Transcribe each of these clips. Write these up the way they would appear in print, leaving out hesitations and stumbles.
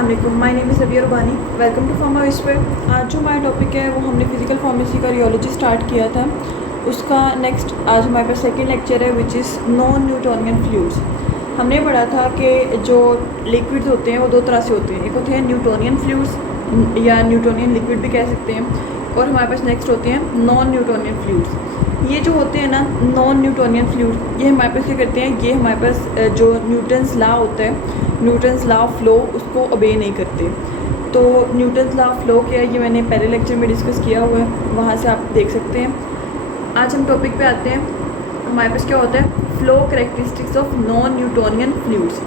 अस्सलाम वालेकुम, my name is Rabia Rubani. Welcome to pharma whisper. आज जो हमारा टॉपिक है वो हमने फिज़िकल फार्मेसी का रियोलॉजी स्टार्ट किया था, उसका नेक्स्ट आज हमारे पास सेकंड लेक्चर है which is non Newtonian fluids. हमने पढ़ा था कि जो लिक्विड्स होते हैं वो दो तरह से होते हैं, एक होते हैं न्यूटोनियन फ्लूइड्स या न्यूटोनियन लिक्विड भी कह सकते हैं, और हमारे पास नेक्स्ट होते हैं नॉन न्यूटोनियन फ्लूइड्स। ये जो होते हैं ना नॉन न्यूटोनियन फ्लूइड, ये हमारे पास क्या करते हैं, ये हमारे पास जो न्यूटन्स लॉ होता है, न्यूटन्स लॉ ऑफ फ्लो, उसको ओबे नहीं करते। तो न्यूटन्स लॉ ऑफ फ्लो क्या है, ये मैंने पहले लेक्चर में डिस्कस किया हुआ है, वहाँ से आप देख सकते हैं। आज हम टॉपिक पे आते हैं। हमारे पास क्या होता है, flow characteristics of non Newtonian fluids.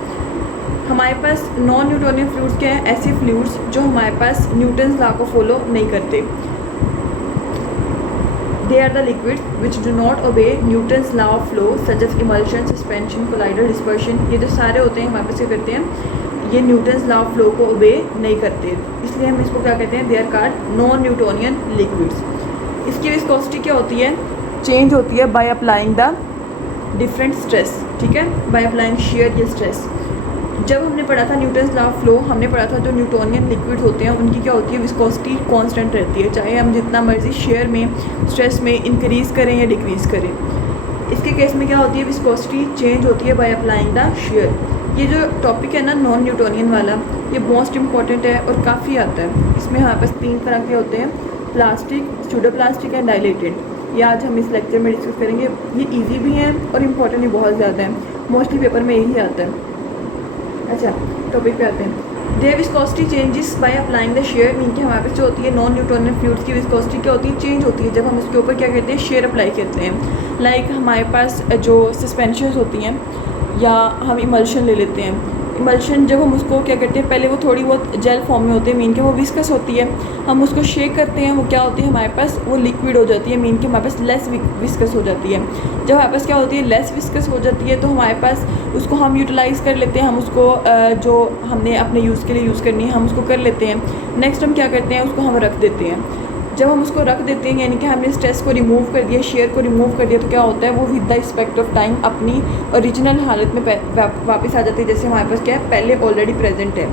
हमारे पास नॉन न्यूटोनियन फ्लूइड्स क्या है, ऐसे फ्लूइड्स जो हमारे पास न्यूटन्स लॉ को फॉलो नहीं करते। They are the liquids which do not obey Newton's law of flow such as emulsion, suspension, collider, dispersion। ये जो सारे होते हैं हमारे पास क्या करते हैं, ये न्यूटन्स लॉ ऑफ फ्लो को ओबे नहीं करते, इसलिए हम इसको क्या कहते हैं, they are called non Newtonian liquids. इसकी विस्कोसिटी क्या होती है, चेंज होती है by applying the different stress, ठीक है, बाय अप्लाइंग शियर या स्ट्रेस। जब हमने पढ़ा था न्यूटन्स लॉ ऑफ फ्लो, हमने पढ़ा था जो न्यूटोनियन लिक्विड्स होते हैं उनकी क्या होती है, विस्कोसिटी कांस्टेंट रहती है, चाहे हम जितना मर्जी शेयर में स्ट्रेस में इंक्रीज़ करें या डिक्रीज़ करें। इसके केस में क्या होती है, विस्कोसिटी चेंज होती है बाय अप्लाइंग द शेयर। ये जो टॉपिक है ना नॉन न्यूटोनियन वाला, ये मोस्ट इंपॉर्टेंट है और काफ़ी आता है। इसमें हमारे पास तीन तरह के होते हैं, plastic, pseudo plastic and dilated. ये आज हम इस लेक्चर में डिस्कस करेंगे। ये ईजी भी हैं और इम्पॉर्टेंट भी बहुत ज़्यादा है, मोस्टली पेपर में यही आता है। अच्छा, टॉपिक पे आते हैं। Their viscosity changes by applying the shear, mean कि हमारे पास जो होती है नॉन न्यूटोनियन फ्लूइड्स की विस्कोसिटी क्या होती है, चेंज होती है जब हम उसके ऊपर क्या कहते हैं, शेयर अप्लाई करते हैं। लाइक हमारे पास जो सस्पेंशंस होती हैं या हम इमल्शन ले लेते हैं, इमल्शन जब हम उसको क्या करते हैं, पहले वो थोड़ी बहुत जेल फॉर्म में होते हैं, मीन कि वो विस्कस होती है, हम उसको शेक करते हैं, वो क्या होती है हमारे पास, वो लिक्विड हो जाती है, मीन कि हमारे पास लेस विस्कस हो जाती है। जब हमारे पास क्या होती है, लेस विस्कस हो जाती है, तो हमारे पास उसको हम यूटिलाइज़ कर लेते हैं, हम उसको जो हमने अपने यूज़ के लिए यूज़ करनी है हम उसको कर लेते हैं। नेक्स्ट हम क्या करते हैं, उसको हम रख देते हैं। जब हम उसको रख देते हैं यानी कि हमने स्ट्रेस को रिमूव कर दिया, शेयर को रिमूव कर दिया, तो क्या होता है, वो विद द इस्पेक्ट ऑफ टाइम अपनी ओरिजिनल हालत में वापस आ जाती है, जैसे हमारे पास क्या है, पहले ऑलरेडी प्रेजेंट है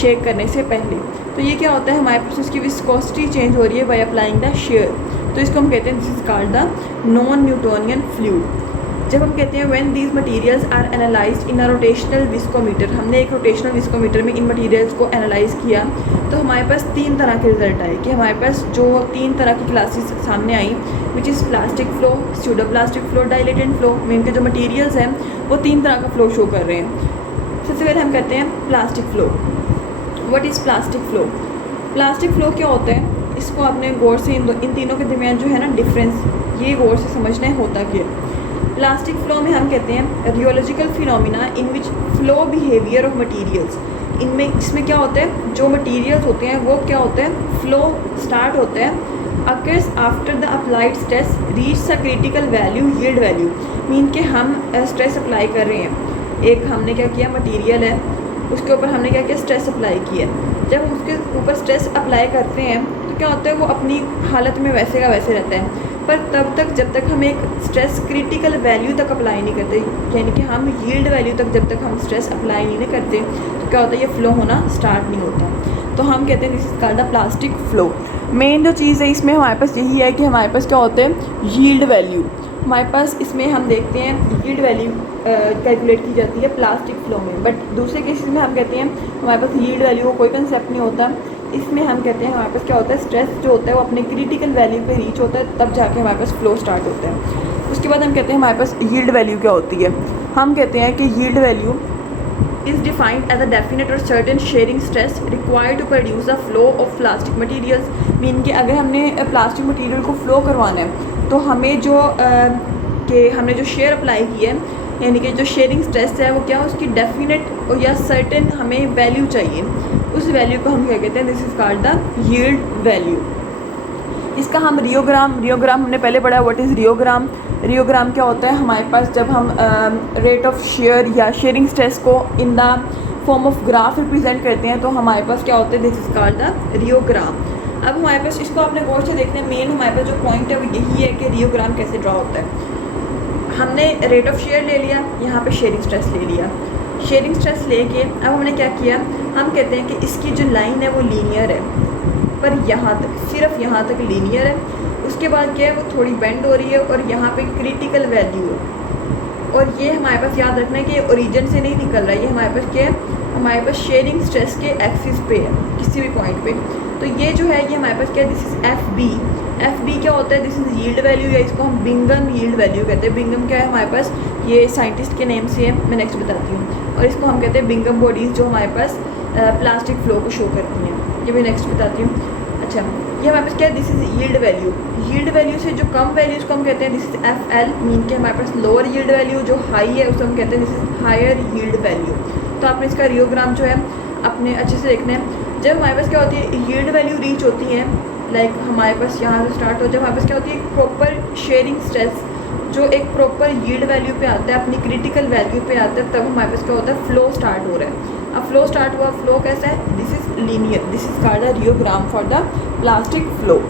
शेक करने से पहले। तो ये क्या होता है, हमारे पास उसकी विस्कोसिटी चेंज हो रही है बाय अप्लाइंग द शेयर, तो इसको हम कहते हैं this is called the non Newtonian fluid. जब हम कहते हैं when these materials are analysed in a rotational viscometer, हमने एक रोटेशनल विस्कोमीटर में इन मटेरियल्स को एनालाइज किया, तो हमारे पास तीन तरह के रिजल्ट आए कि हमारे पास जो तीन तरह की क्लासेस सामने आई, which is plastic flow, pseudo plastic flow, dilated flow. में इनके जो मटेरियल्स हैं वो तीन तरह का फ्लो शो कर रहे हैं। सबसे पहले हम कहते हैं plastic flow. What is plastic flow? Plastic flow क्या होता है, इसको आपने गौर से इन तीनों के दरमियान जो है ना डिफरेंस, ये गौर से समझना है होता क्या। प्लास्टिक फ्लो में हम कहते हैं rheological phenomena in which flow behaviour of materials. इनमें इसमें क्या होता है, जो मटेरियल्स होते हैं वो क्या होते हैं, फ्लो स्टार्ट होता है occurs after the applied stress reach the critical value yield value. Mean के हम स्ट्रेस अप्लाई कर रहे हैं, एक हमने क्या किया, मटेरियल है उसके ऊपर हमने क्या किया, स्ट्रेस अप्लाई किया। जब हम उसके ऊपर स्ट्रेस अप्लाई करते हैं तो क्या होता है, वो अपनी हालत में वैसे का वैसे रहता है, पर तब तक जब तक हम एक स्ट्रेस क्रिटिकल वैल्यू तक अप्लाई नहीं करते, यानी कि हम यील्ड वैल्यू तक जब तक हम स्ट्रेस अप्लाई नहीं करते, तो क्या होता है, ये फ्लो होना स्टार्ट नहीं होता। तो हम कहते हैं this is called the plastic flow. Main जो चीज़ है इसमें हमारे पास यही है कि हमारे पास क्या होते हैं, यील्ड वैल्यू। हमारे पास इसमें हम देखते हैं यील्ड वैल्यू कैलकुलेट की जाती है प्लास्टिक फ्लो में, बट दूसरे केसेस में हम कहते हैं हमारे पास यील्ड वैल्यू का कोई कंसेप्ट नहीं होता। इसमें हम कहते हैं हमारे पास क्या होता है, स्ट्रेस जो होता है वो अपने क्रिटिकल वैल्यू पे रीच होता है, तब जाके हमारे पास फ्लो स्टार्ट होता है। उसके बाद हम कहते हैं हमारे पास यील्ड वैल्यू क्या होती है। हम कहते हैं कि yield value is defined as a definite और certain shearing stress required to produce the flow of plastic materials. Mean कि अगर हमने प्लास्टिक मटीरियल को फ्लो करवाना है तो हमें जो हमने जो शेयर अप्लाई की है, यानी कि जो शेयरिंग स्ट्रेस है वो क्या, उसकी डेफिनेट और या सर्टेन हमें वैल्यू चाहिए, उस वैल्यू को हम क्या कहते हैं, this is called the yield value. इसका हम रियोग्राम हमने पहले पढ़ा, व्हाट इज़ रियोग्राम। रियोग्राम क्या होता है, हमारे पास जब हम रेट ऑफ शेयर या शेयरिंग स्ट्रेस को in the form of graph represent करते हैं, तो हमारे पास क्या होता है, this is called the rheogram. अब हमारे पास इसको आपने गौर से देखना है, मेन हमारे पास जो पॉइंट है वो यही है कि रियोग्राम कैसे ड्रा होता है। हमने रेट ऑफ शेयर ले लिया, यहाँ पे शेयरिंग स्ट्रेस ले लिया। शेयरिंग स्ट्रेस लेके अब हमने क्या किया, हम कहते हैं कि इसकी जो लाइन है वो लीनियर है, पर यहाँ तक, सिर्फ यहाँ तक लीनियर है। उसके बाद क्या है, वो थोड़ी बेंड हो रही है और यहाँ पे क्रिटिकल वैल्यू है, और ये हमारे पास याद रखना है कि ओरिजिन से नहीं निकल रहा है, ये हमारे पास क्या है, हमारे पास शेयरिंग स्ट्रेस के एक्सिस पे है, किसी भी पॉइंट पे। तो ये जो है, ये हमारे पास क्या है, this is F B. F B क्या होता है, दिस इज़ यील्ड वैल्यू, या इसको हम बिंगम यील्ड वैल्यू कहते हैं। बिंगम क्या है हमारे पास, ये साइंटिस्ट के नेम से है, मैं नेक्स्ट बताती हूँ। और इसको हम कहते हैं बिंगम बॉडीज़, जो हमारे पास प्लास्टिक फ्लो को शो करती हैं, ये मैं नेक्स्ट बताती हूँ। अच्छा, ये हमारे पास क्या है, this is yield value. Yield value से जो कम वैल्यूज़ को हम कहते हैं this is F L, mean के हमारे पास लोअर यील्ड वैल्यू, जो हाई है उसको हम कहते हैं this is higher yield value. तो आपने इसका रियोग्राम जो है अपने अच्छे से देखना है। जब हमारे पास क्या होती है, यील्ड वैल्यू रीच होती है, लाइक हमारे पास यहाँ से स्टार्ट हो, जब हमारे पास क्या होती है, प्रॉपर शेयरिंग स्ट्रेस जो एक प्रॉपर यील्ड वैल्यू पे आता है, अपनी क्रिटिकल वैल्यू पे आता है, तब हमारे पास क्या होता है, फ्लो स्टार्ट हो रहा है। अब फ्लो स्टार्ट हुआ, फ्लो कैसा है, this is linear, this is called the rheogram for the plastic flow.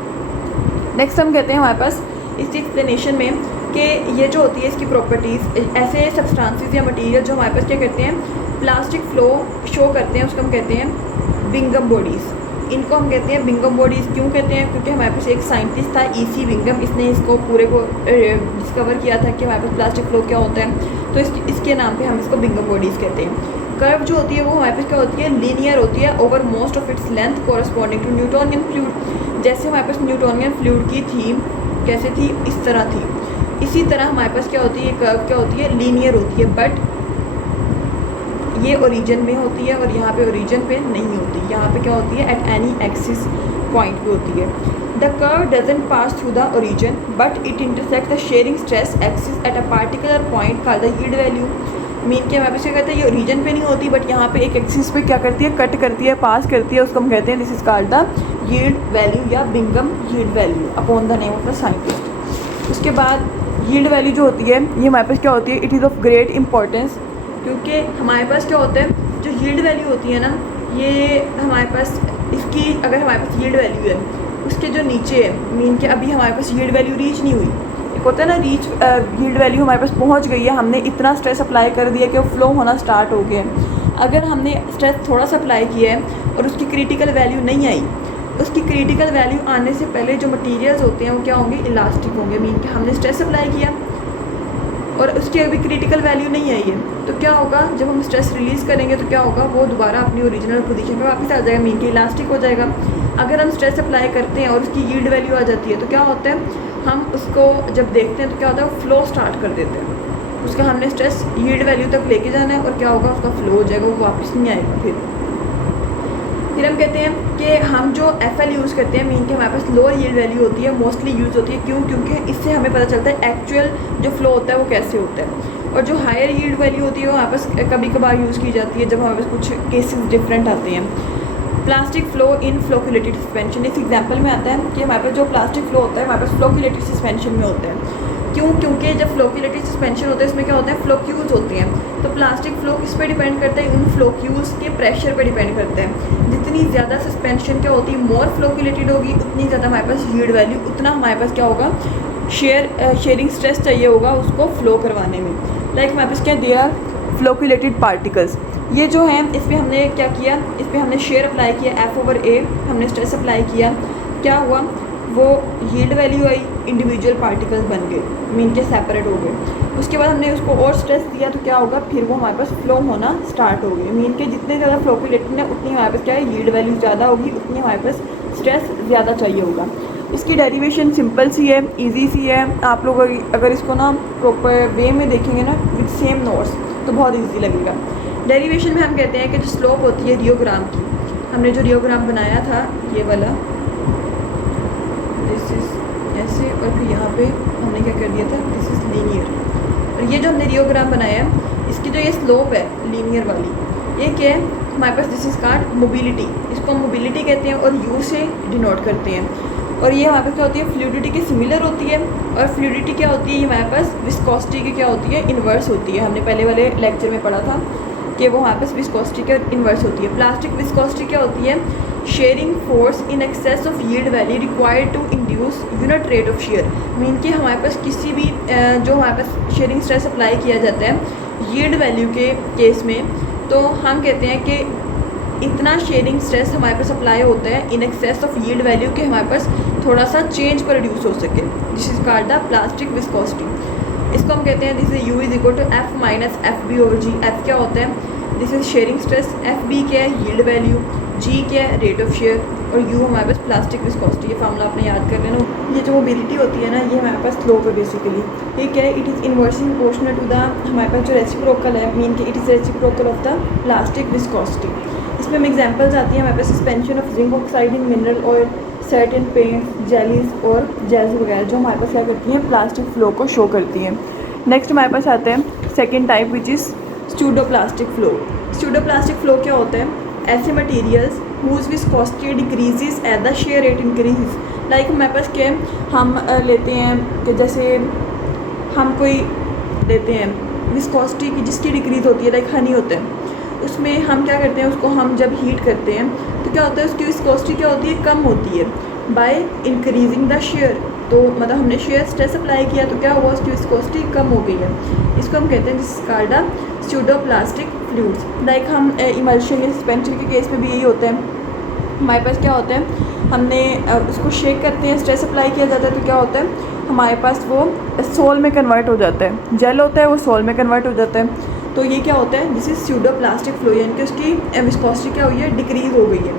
Next हम कहते हैं हमारे पास इसकी एक्सप्लेनेशन में कि ये जो होती है इसकी प्रॉपर्टीज़, ऐसे सब्सटेंसेस या मटेरियल जो हमारे पास क्या करते हैं, प्लास्टिक फ्लो शो करते हैं, उसको हम कहते हैं बिंगम बॉडीज़। इनको हम कहते हैं बिंगम बॉडीज़। क्यों कहते हैं, क्योंकि हमारे पास एक साइंटिस्ट था ईसी बिंगम, इसने इसको पूरे को डिस्कवर किया था कि हमारे पास प्लास्टिक फ्लो क्या होता है, तो इसके नाम पे हम इसको बिंगम बॉडीज़ कहते हैं। कर्व जो होती है वो हमारे पास क्या होती है, लीनियर होती है over most of its length corresponding to Newtonian fluid. जैसे हमारे पास न्यूटोनियन फ्लूइड की थी, कैसे थी, इस तरह थी, इसी तरह हमारे पास क्या होती है, कर्व क्या होती है, लीनियर होती है, बट ये ओरिजिन में होती है और यहाँ पे ओरिजिन पे नहीं होती, यहाँ पे क्या होती है, एट एनी एक्सिस पॉइंट पे होती है। The curve doesn't pass through the origin but it intersect the sharing stress axis at a particular point called the yield value. Mean के हमारे पास क्या कहते हैं, ये ओरिजिन पे नहीं होती, बट यहाँ पे एक एक्सिस पे क्या करती है, कट करती है, पास करती है, उसको हम कहते हैं this is called the yield value या Bingham yield value upon the name of the scientist. उसके बाद यील्ड वैल्यू जो होती है, ये हमारे पास क्या होती है, it is of great importance, क्योंकि हमारे पास क्या होता है, जो यील्ड वैल्यू होती है ना, ये हमारे पास इसकी अगर हमारे पास यील्ड वैल्यू है, उसके जो नीचे है, मीन के अभी हमारे पास यील्ड वैल्यू रीच नहीं हुई, एक होता है ना रीच, यील्ड वैल्यू हमारे पास पहुंच गई है, हमने इतना स्ट्रेस अप्लाई कर दिया कि वो फ्लो होना स्टार्ट हो गया है। अगर हमने स्ट्रेस थोड़ा सा अप्लाई किया है और उसकी क्रिटिकल वैल्यू नहीं आई, उसकी क्रिटिकल वैल्यू आने से पहले जो मटीरियल्स होते हैं वो क्या होंगे, इलास्टिक होंगे। मीन के हमने स्ट्रेस अप्लाई किया और उसकी अभी क्रिटिकल वैल्यू नहीं आई है, तो क्या होगा, जब हम स्ट्रेस रिलीज़ करेंगे तो क्या होगा, वो दोबारा अपनी ओरिजिनल पोजीशन पे वापस आ जाएगा, मीन के इलास्टिक हो जाएगा। अगर हम स्ट्रेस अप्लाई करते हैं और उसकी यील्ड वैल्यू आ जाती है, तो क्या होता है, हम उसको जब देखते हैं तो क्या होता है, वो फ्लो स्टार्ट कर देते हैं। उसका हमने स्ट्रेस यील्ड वैल्यू तक लेके जाना है और क्या होगा, उसका फ्लो हो जाएगा, वो वापस नहीं आएगा। फिर हम कहते हैं कि हम जो FL यूज़ करते हैं, मीन के हमारे पास लोअर यील्ड वैल्यू होती है, मोस्टली यूज़ होती है। क्यों, क्योंकि इससे हमें पता चलता है एक्चुअल जो फ्लो होता है वो कैसे होता है। और जो हायर यील्ड वैल्यू होती है वो हमारे पास कभी कभार यूज़ की जाती है जब हमारे पास कुछ केसेस डिफरेंट आते हैं। प्लास्टिक फ्लो इन फ्लोक्यूलेटेड सस्पेंशन, इस एग्जाम्पल में आता है कि हमारे पास जो प्लास्टिक फ्लो होता है हमारे पास फ्लोक्यूलेटेड सस्पेंशन में होता है। क्यों, क्योंकि जब फ्लोक्यूलेटेड सस्पेंशन होता है इसमें क्या होता है, फ्लोक्यूल्स होते हैं। तो प्लास्टिक फ्लो किस पे डिपेंड करता है, उन फ्लोक्यूल्स के प्रेशर पे डिपेंड करता है। जितनी ज़्यादा सस्पेंशन क्या होती है, मोर फ्लोक्यूलेटेड होगी, उतनी ज़्यादा हमारे पास यील्ड वैल्यू, उतना हमारे पास क्या होगा, शेयरिंग स्ट्रेस चाहिए होगा उसको फ्लो करवाने में। लाइक हमारे पास क्या दिया, फ्लोक्यूलेटेड पार्टिकल्स, ये जो है इस पर हमने क्या किया, इस पर हमने शेयर अप्लाई किया, F/A हमने स्ट्रेस अप्लाई किया, क्या हुआ, वो यील्ड वैल्यू आई, इंडिविजुअल पार्टिकल्स बन गए, मीन के सेपरेट हो गए। उसके बाद हमने उसको और स्ट्रेस दिया तो क्या होगा, फिर वो हमारे पास फ्लो होना स्टार्ट हो गई। मीन के जितने ज़्यादा फ्लोक्यूलेटेड है उतनी हमारे पास क्या है, यील्ड वैल्यू ज़्यादा होगी, उतनी हमारे पास स्ट्रेस ज़्यादा चाहिए होगा। इसकी डेरिवेशन सिंपल सी है, ईजी सी है। आप लोग अगर इसको ना प्रॉपर वे में देखेंगे ना विद सेम नोट्स तो बहुत ईजी लगेगा। डेरिवेशन में हम कहते हैं कि जो स्लोप होती है रियोग्राम की, हमने जो रियोग्राम बनाया था ये वाला, दिस इज ऐसे, और फिर यहाँ पे हमने क्या कर दिया था, दिस इज लीनियर। और ये जो हमने रियोग्राम बनाया है इसकी जो ये स्लोप है लीनियर वाली, ये क्या है हमारे पास, दिस इज कॉल्ड मोबिलिटी, इसको हम मोबिलिटी कहते हैं और यू से डिनोट करते हैं। और ये हमारे पास क्या होती है, फ्लूइडिटी के सिमिलर होती है। और फ्लूइडिटी क्या होती है, ये हमारे पास विस्कोसिटी की क्या होती है, इन्वर्स होती है। हमने पहले वाले लेक्चर में पढ़ा था कि वो हमारे पास विस्कोसिटी के इन्वर्स होती है। प्लास्टिक विस्कोसिटी क्या होती है, shearing force in excess of yield value required to induce unit rate of shear. Mean कि हमारे पास किसी भी जो हमारे पास शेयरिंग स्ट्रेस अप्लाई किया जाता है यील्ड वैल्यू के केस में, तो हम कहते हैं कि इतना शेयरिंग स्ट्रेस हमारे पास अप्लाई होता है in excess of yield value कि हमारे पास थोड़ा सा चेंज प्रोड्यूस हो सके। This is called the plastic viscosity. इसको हम कहते हैं this is U is equal to F minus F B over G. F क्या होता है, this is shearing stress, F B क्या है यील्ड वैल्यू, जी क्या है रेट ऑफ शेयर, और यू हमारे पास प्लास्टिक विस्कोसिटी। ये फार्मूला आपने याद कर लेना। ये जो मोबिलिटी होती है ना, ये हमारे पास स्लोप है बेसिकली। ये क्या है, it is inversely proportional to the हमारे पास जो रेसिप्रोकल है, मीन कि it is reciprocal of the plastic viscosity. इसमें हम एग्जांपल्स आती हैं हमारे पास suspension of zinc oxide in mineral oil, certain paints, jellies और जेल्स वगैरह जो हमारे पास क्या करती हैं प्लास्टिक फ्लो को शो करती हैं। नेक्स्ट हमारे पास आते हैं second type which is pseudoplastic flow. Pseudoplastic flow क्या होता है, ऐसे materials whose viscosity decreases as the shear rate increases। Like हमारे पास क्या हम लेते हैं कि जैसे हम कोई लेते हैं विस्कोसिटी की जिसकी डिक्रीज़ होती है, लाइक हनी होता है, उसमें हम क्या करते हैं उसको हम जब हीट करते हैं तो क्या होता है उसकी विस्कोसिटी क्या होती है कम होती है बाय इंक्रीजिंग द शेयर। तो मतलब हमने शेयर स्ट्रेस अप्लाई किया तो क्या हुआ उसकी विस्कोसिटी कम हो गई है। इसको हम कहते हैं this is called the pseudoplastic fluids. Like हम इमल्शन या सस्पेंशन के केस में भी यही होता है। हमारे पास क्या होता है हमने उसको शेक करते हैं, स्ट्रेस अप्लाई किया जाता है तो क्या होता है हमारे पास वो सोल में कन्वर्ट हो जाता है, जेल होता है वो सोल में कन्वर्ट हो जाता है। तो ये क्या होता है दिस इज स्यूडोप्लास्टिक फ्लो, यानी कि उसकी विस्कोसिटी क्या हुई है डिक्रीज़ हो गई है।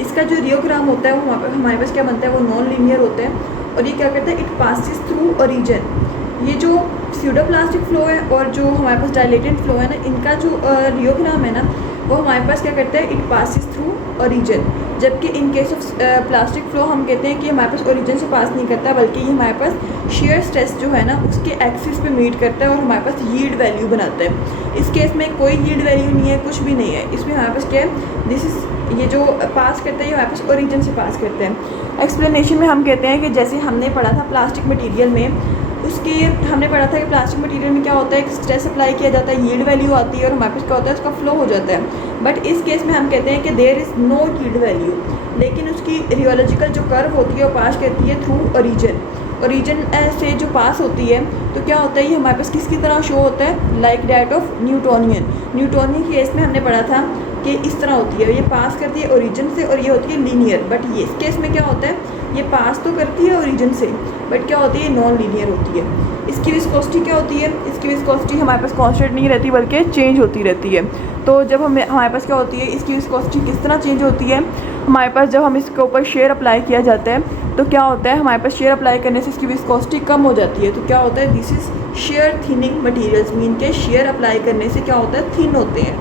इसका जो रियोग्राम होता है वो हमारे पास क्या बनता है वो नॉन लीनियर होता है और ये क्या करता है इट पासिस थ्रू ओरिजिन। ये जो स्यूडोप्लास्टिक फ्लो है और जो हमारे पास डायलेटेड फ्लो है ना, इनका जो रियोग्राम है ना वो हमारे पास क्या करता है इट पासिस थ्रू ओरिजिन। जबकि in case of plastic flow हम कहते हैं कि हमारे पास ओरिजिन से पास नहीं करता बल्कि ये हमारे पास शेयर स्ट्रेस जो है ना उसके एक्सिस पे मीट करता है और हमारे पास यील्ड वैल्यू बनाता है। इस केस में कोई यील्ड वैल्यू नहीं है, कुछ भी नहीं है। इसमें हमारे पास क्या है दिस इज ये जो पास करता है ये हमारे पास ओरिजिन से पास करते हैं। एक्सप्लेनेशन में हम कहते हैं कि जैसे हमने पढ़ा था प्लास्टिक मटीरियल में, उसकी हमने पढ़ा था कि प्लास्टिक मटीरियल में क्या होता है स्ट्रेस अप्लाई किया जाता है, यील्ड वैल्यू आती है और हमारे पास क्या होता है उसका फ्लो हो जाता है। बट इस केस में हम कहते हैं कि there is no yield value, लेकिन उसकी रियोलॉजिकल जो कर्व होती है वो पास करती है थ्रू ओरिजिन। ओरिजिन से जो पास होती है तो क्या होता है ये हमारे पास किसकी तरह शो होता है like that of Newtonian. Newtonian case में हमने पढ़ा था कि इस तरह होती है, ये पास करती है ओरिजिन से और ये होती है लीनियर। बट ये इस केस में क्या होता है ये पास तो करती है ओरिजिन से बट क्या होती है नॉन लीनियर होती है। इसकी विस्कोसिटी क्या होती है, इसकी विस्कोसिटी हमारे पास कांस्टेंट नहीं रहती बल्कि चेंज होती रहती है। तो जब हमारे पास क्या होती है इसकी विस्कोसिटी किस तरह चेंज होती है, हमारे पास जब हम इसके ऊपर शेयर अप्लाई किया जाता है तो क्या होता है हमारे पास शेयर अप्लाई करने से इसकी विस्कोसिटी कम हो जाती है। तो क्या होता है this is shear thinning materials, mean के शेयर अप्लाई करने से क्या होता है थिन होते हैं।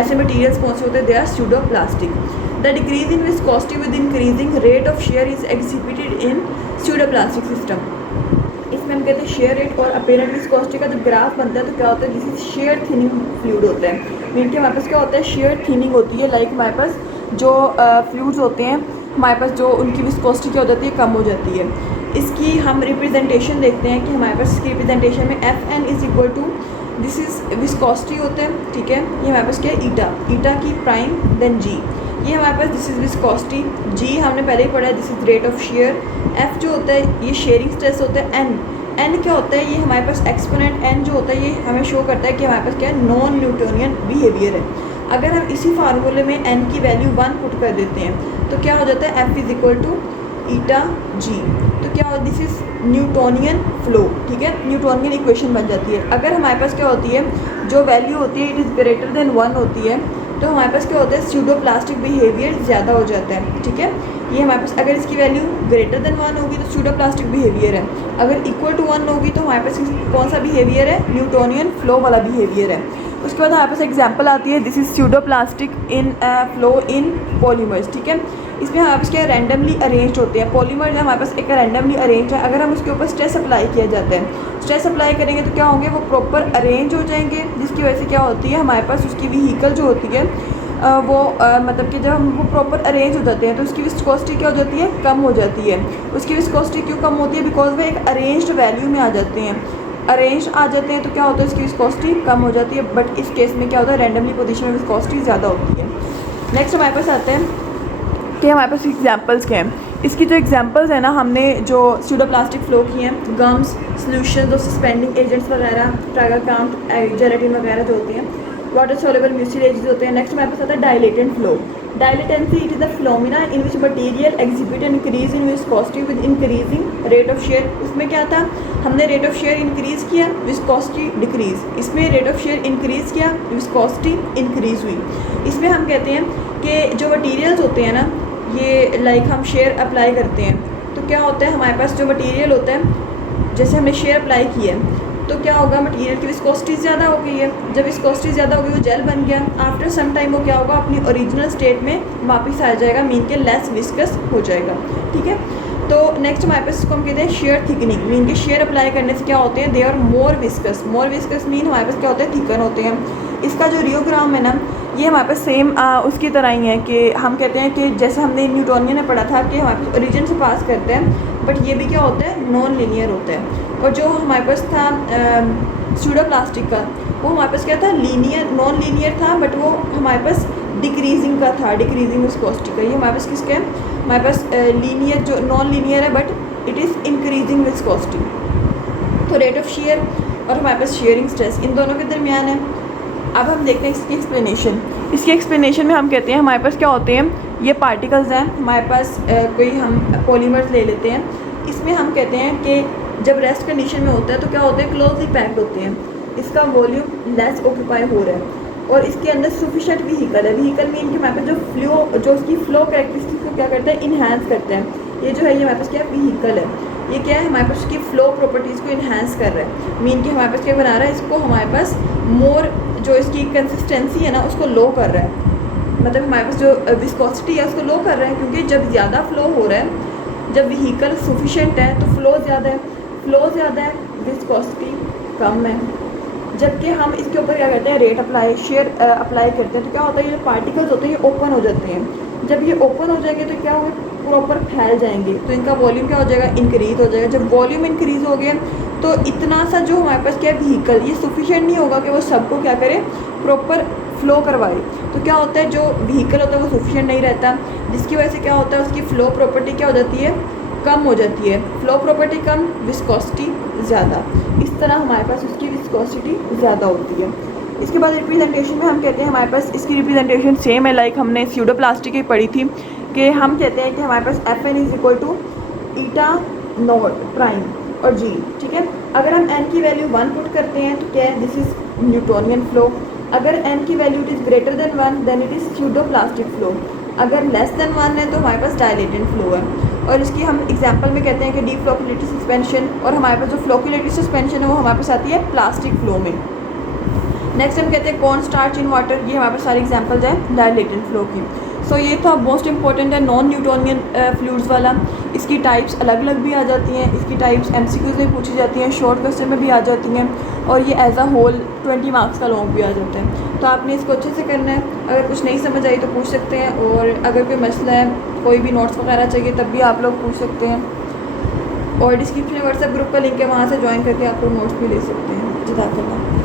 ऐसे मटीरियल्स कौन से होते हैं they are pseudoplastic. The decrease in viscosity with increasing rate of shear is exhibited in pseudoplastic system. इसमें हम कहते हैं शेयर रेट और अपेरेंट विस्कोसिटी का जब ग्राफ बनता है तो क्या होता है this is shear thinning fluid होता है। मीन के हमारे पास क्या होता है शेयर थिनिंग होती है, लाइक हमारे पास जो फ्लूइड्स होते हैं हमारे पास जो उनकी विस्कोसिटी क्या हो जाती है कम हो जाती है। इसकी हम रिप्रेजेंटेशन देखते हैं कि हमारे पास इसकी रिप्रेजेंटेशन में F N is equal to this is viscosity होता है, ठीक है। ये हमारे पास क्या है ईटा की प्राइम देन जी, ये हमारे पास दिस इज विस्कोसिटी, जी हमने पहले ही पढ़ा है this is rate of share, F जो होता है ये शेयरिंग स्ट्रेस होता है, एन क्या होता है ये हमारे पास एक्सपोनेंट एन जो होता है ये हमें शो करता है कि हमारे पास क्या है नॉन न्यूटोनियन बिहेवियर है। अगर हम इसी फार्मूले में एन की वैल्यू 1 पुट कर देते हैं तो क्या हो जाता है एफ इज इक्वल टू ईटा जी। तो क्या दिस इज न्यूटोनियन फ्लो, ठीक है, न्यूटोनियन इक्वेशन बन जाती है। अगर हमारे पास क्या होती है जो वैल्यू होती है इट इज़ ग्रेटर देन 1 होती है तो हमारे पास क्या होता है स्यूडोप्लास्टिक बिहेवियर ज़्यादा हो जाता है, ठीक है। ये हमारे पास अगर इसकी वैल्यू ग्रेटर देन 1 होगी तो स्यूडोप्लास्टिक बिहेवियर है, अगर इक्वल टू 1 होगी तो हमारे पास कौन सा बिहेवियर है न्यूटोनियन फ्लो वाला बिहेवियर है। उसके बाद हमारे पास एग्जांपल आती है this is pseudoplastic in flow in polymers, ठीक है। इसमें हमारे पास क्या रैंडमली अरेंज्ड होते हैं पॉलीमर, हमारे पास एक रैंडमली अरेंज है। अगर हम उसके ऊपर स्ट्रेस अप्लाई किया जाता है, स्ट्रेस अप्लाई करेंगे तो क्या होंगे वो प्रॉपर अरेंज हो जाएंगे, जिसकी वजह से क्या होती है हमारे पास उसकी व्हीकल जो होती है मतलब कि जब हम वो प्रॉपर अरेंज हो जाते हैं तो उसकी विस्कोसिटी क्या हो जाती है कम हो जाती है। उसकी विस्कोसिटी क्यों कम होती है बिकॉज वो एक अरेंज्ड वैल्यू में आ जाते हैं, अरेंज आ जाते हैं तो क्या होता है इसकी विस्कोसिटी कम हो जाती है। बट इस केस में क्या होता है रैंडमली पोजीशन में विस्कोसिटी ज़्यादा होती है। नेक्स्ट हमारे पास आते हैं कि हमारे पास एग्जांपल्स क्या हैं। इसकी जो एग्जांपल्स है ना हमने जो स्यूडोप्लास्टिक फ्लो की हैं गम्स, सॉल्यूशंस और सस्पेंडिंग एजेंट्स वगैरह, ट्रागाकांट, जेलेटिन वगैरह जो होती हैं वाटर सॉल्युबल म्यूसिलेजेस होते हैं। नेक्स्ट हमारे पास आता है dilatant flow. Dilatancy it is the phenomena in which material exhibit an increase in viscosity with increasing rate of shear. उसमें क्या था, हमने रेट ऑफ शेयर इंक्रीज़ किया, विस्कोसिटी डिक्रीज। इसमें रेट ऑफ शेयर इंक्रीज़ किया, विस्कोसिटी इंक्रीज़ हुई। इसमें हम कहते हैं कि जो मटीरियल्स होते हैं ना, ये लाइक हम शेयर अप्लाई करते हैं तो क्या होता है, हमारे पास जो मटीरियल होता है, जैसे हमने शेयर अप्लाई किया है तो क्या होगा, मटीरियल की विस्कोसिटी ज़्यादा हो गई है। जब विस्कोसिटी ज़्यादा हो गई, वो जेल बन गया। आफ्टर सम टाइम वो क्या होगा, अपनी ओरिजिनल स्टेट में वापस आ जाएगा, मीन के लेस विस्कस हो जाएगा। ठीक है, तो नेक्स्ट हमारे पास इसको हम कहते हैं शेयर थिकनिंग। मीन के शेयर अप्लाई करने से क्या होते हैं, they are more viscous. More viscous mean हमारे पास क्या होता है, थिकन होते हैं। इसका जो रियोग्राम है ना, ये हमारे पास सेम उसकी तरह ही है कि हम कहते हैं कि जैसे हमने न्यूटोनियन में पढ़ा था कि हमारे पास ओरिजिन से पास करते हैं, बट ये भी क्या होता है, नॉन लीनियर होता है। और जो हमारे पास था स्यूडो प्लास्टिक का, वो हमारे पास क्या था, लीनियर नॉन लीनियर था, बट वो हमारे पास डिक्रीजिंग का था, डिक्रीजिंग विस्कोसिटी का। ये हमारे पास किसका है, हमारे पास लीनियर जो नॉन लीनियर है but it is increasing viscosity. तो रेट ऑफ शेयर और हमारे पास शेयरिंग स्ट्रेस इन दोनों के दरमियान है। अब हम देखते हैं इसकी एक्सप्लेनेशन। इसकी एक्सप्लेनेशन में हम कहते हैं हमारे पास क्या होते हैं, ये पार्टिकल्स हैं हमारे पास, कोई हम पॉलीमर्स ले लेते हैं। इसमें हम कहते हैं कि जब रेस्ट कंडीशन में होता है तो क्या होते हैं, क्लोजली पैक्ड होते हैं, इसका वॉल्यूम लेस ऑक्यूपाई हो रहा है और इसके अंदर सफिशेंट व्हीकल है। व्हीकल मीन कि हमारे पास जो उसकी फ्लो कैरेक्टरिस्टिक्स को क्या करता है, इन्हांस करता है। ये जो है, ये हमारे पास क्या है, व्हीकल है। ये क्या है, हमारे पास उसकी फ्लो प्रॉपर्टीज़ को इन्हांस कर रहा है। मीन कि हमारे पास क्या बना रहा है, इसको हमारे पास मोर जो इसकी कंसिस्टेंसी है ना, उसको लो कर रहा है। मतलब हमारे पास जो विस्कोसिटी है उसको लो कर रहा है, क्योंकि जब ज़्यादा फ्लो हो रहा है, जब व्हीकल सफिशेंट है तो फ्लो ज़्यादा है, फ्लो ज़्यादा है, विस्कोसिटी कम है। जबकि हम इसके ऊपर क्या करते हैं, रेट अप्लाई, शेयर अप्लाई करते हैं, तो क्या होता है, ये जो पार्टिकल्स होते हैं ये ओपन हो जाते हैं। जब ये ओपन हो जाएंगे तो क्या होगा, प्रॉपर फैल जाएंगे, तो इनका वॉल्यूम क्या हो जाएगा, इंक्रीज़ हो जाएगा। जब वॉल्यूम इंक्रीज़ हो गया तो इतना सा जो हमारे पास क्या व्हीकल, ये सफिशेंट नहीं होगा कि वो सबको क्या करे, प्रॉपर फ्लो करवाए। तो क्या होता है, जो व्हीकल होता है वो सफिशेंट नहीं रहता, जिसकी वजह से क्या होता है, उसकी फ़्लो प्रॉपर्टी क्या हो जाती है, कम हो जाती है। फ़्लो प्रॉपर्टी कम, विस्कोसिटी ज़्यादा। इस तरह हमारे पास उसकी विस्कोसिटी ज़्यादा होती है। इसके बाद रिप्रेजेंटेशन में हम कहते हैं हमारे पास इसकी रिप्रेजेंटेशन सेम है, लाइक हमने स्यूडो प्लास्टिक की पढ़ी थी कि हम कहते हैं कि हमारे पास FN is equal to eta naught prime और जी। ठीक है, अगर हम n की वैल्यू 1 पुट करते हैं तो क्या है, दिस इज़ न्यूटोनियन फ्लो। अगर n की value it is greater than 1 then it is pseudo plastic flow. अगर लेस देन 1 है तो हमारे पास डायलेटेंट फ्लो है। और इसकी हम एग्जांपल में कहते हैं कि डीप फ्लोकुलेटेड सस्पेंशन, और हमारे पास जो फ्लोकुलेटेड सस्पेंशन है वो हमारे पास आती है प्लास्टिक फ्लो में। नेक्स्ट हम कहते हैं कॉर्न स्टार्च इन वाटर, ये हमारे पास सारे एग्जांपल्स हैं डायलेटेंट फ्लो की। सो ये था मोस्ट इंपॉर्टेंट है नॉन न्यूटोनियन फ्लूइड्स वाला। इसकी टाइप्स अलग अलग भी आ जाती हैं, इसकी टाइप्स MCQs में पूछी जाती हैं, शॉर्ट क्वेश्चन में भी आ जाती हैं, और ये एज अ होल 20 मार्क्स का लॉन्ग भी आ जाता है। तो आपने इसको अच्छे से करना है। अगर कुछ नहीं समझ आई तो पूछ सकते हैं, और अगर कोई मसला है, कोई भी नोट्स वगैरह चाहिए तब भी आप लोग पूछ सकते हैं। और डिस्क्रिप्शन में व्हाट्सएप ग्रुप का लिंक है, वहाँ से ज्वाइन करके आप लोग नोट्स भी ले सकते हैं। जज़ाकल्लाह।